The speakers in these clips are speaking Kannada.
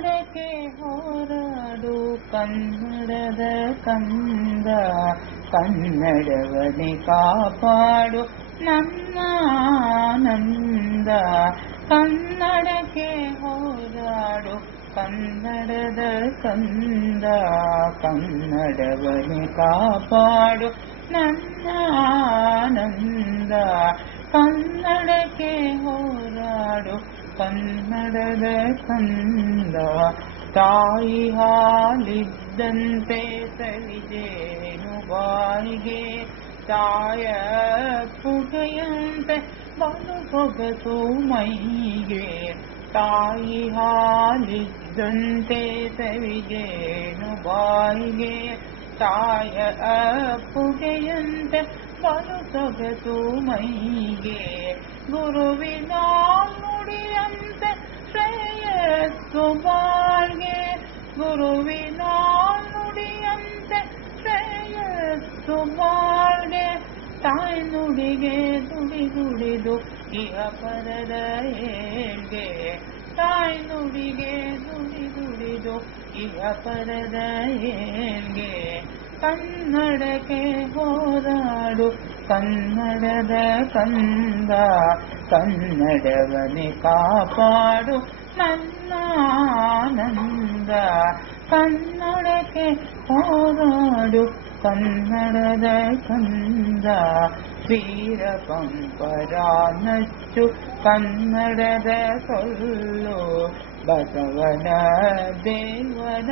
ಕನ್ನಡಕ್ಕೆ ಹೋರಾಡು ಕನ್ನಡದ ಕಂದ, ಕನ್ನಡವನೇ ಕಾಪಾಡು ನನ್ನ ಆನಂದ. ಕನ್ನಡಕ್ಕೆ ಹೋರಾಡು ಕನ್ನಡದ ಕಂದ, ಕನ್ನಡವನೇ ಕಾಪಾಡು ನನ್ನ ಆನಂದ. ಕನ್ನಡಕ್ಕೆ ಹೋರಾಡು ಕನ್ನಡದ ಕಂದ. ತಾಯಿ ಹಾಲಿದ್ದಂತೆ ಸವಿಜೇನು ಬಾಯಿಗೆ, ತಾಯ ಪುಗೆಯಂತೆ ಬಲು ಸೊಗಸು ಮೈಗೆ. ತಾಯಿ ಹಾಲಿದ್ದಂತೆ ಸವಿಜೇನು ಬಾಯಿಗೆ, ತಾಯ ಅಪ್ಪುಗೆಯಂತೆ ಬಲು ಸೊಗಸು ಮೈಗೆ. ಗುರುವಿನ ನುಡಿಯಂತೆ ಶ್ರೇಯಸ್ಸು ಬಾಳ್ಗೆ, ಗುರುವಿನ ನುಡಿಯಂತೆ ಶ್ರೇಯಸ್ಸು ಬಾಳ್ಗೆ. ತಾಯಿ ನುಡಿಗೆ ದುಡಿ ದುಡಿದು ಇಹ ಪರದ ಏಳ್ಗೆ, ತಾಯಿ ನುಡಿಗೆ ದುಡಿ ದುಡಿದು ಇಹ ಪರದ ಏಳ್ಗೆ. ಕನ್ನಡಕ್ಕೆ ಹೋರಾಡು ಕನ್ನಡದ ಕಂದ, ಕನ್ನಡವನೇ ಕಾಪಾಡು ನನ್ನ ಆನಂದ. ಕನ್ನಡಕ್ಕೆ ಹೋರಾಡು ಕನ್ನಡದ ಕಂದ. ವೀರ ಪಂಪರ ನಚ್ಚು ಕನ್ನಡದ ಸೊಲ್ಲು, ಬಸವನ ದೇವನ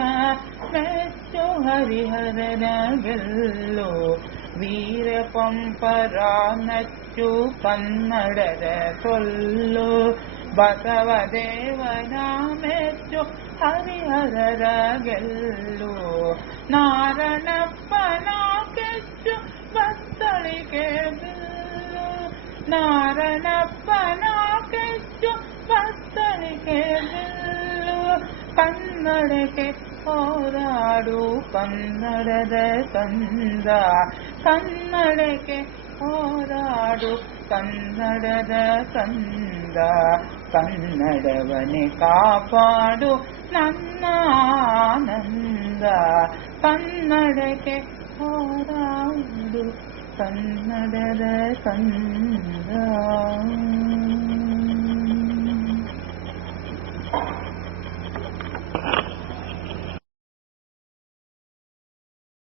ಮೆಚ್ಚು ಹರಿಹರನ ಗೆಲ್ಲು. ವೀರ ಪಂಪರ ನಚ್ಚು ಕನ್ನಡದ ಸೊಲ್ಲು, ಬಸವ ದೇವನ ಮೆಚ್ಚು ಹರಿಹರರ ಗೆಲ್ಲು. ನಾರಣಪ್ಪನ ಕೆಚ್ಚು ಬತ್ತಳಿಕೆ ಬಿಲ್ಲು, ನಾರಣಪ್ಪನ ಕೆಚ್ಚು ಬತ್ತಳಿಕೆ ಬಿಲ್ಲು. ಕನ್ನಡಕ್ಕೆ ಹೋರಾಡು ಕನ್ನಡದ ಕಂದ, ಕನ್ನಡಕ್ಕೆ ಹೋರಾಡು ಕನ್ನಡದ ಕಂದ. ಕನ್ನಡವನೇ ಕಾಪಾಡು ನನ್ನ ಆನಂದ. ಕನ್ನಡಕ್ಕೆ ಹೋರಾಡು ಕನ್ನಡದ ಕಂದ.